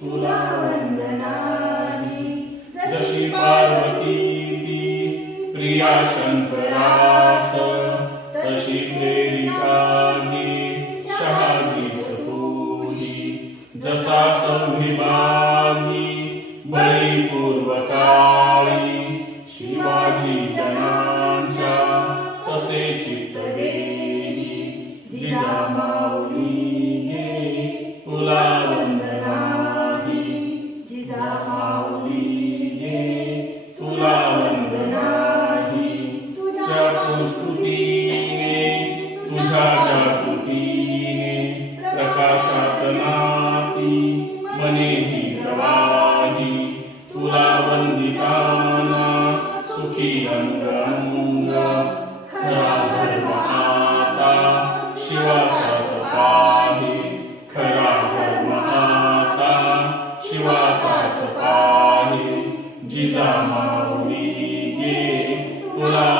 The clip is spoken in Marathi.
तुला वंदनाही. जशी पार्वती प्रिया शंकरास तशी प्रेरिकाही शहाजीस तोही जसा संभिमानी बळी पूर्वकाळी शिवाजी जनांच्या तसे चित्त देही जागृतीने प्रकाशात नाती मनेही प्रवाही तुला वंदिताना सुखी अंग अंग खरा धर्म आता शिवाचाच पाहे खरा धर्म आता शिवाचाच पाहे जिजा माऊली गे तुला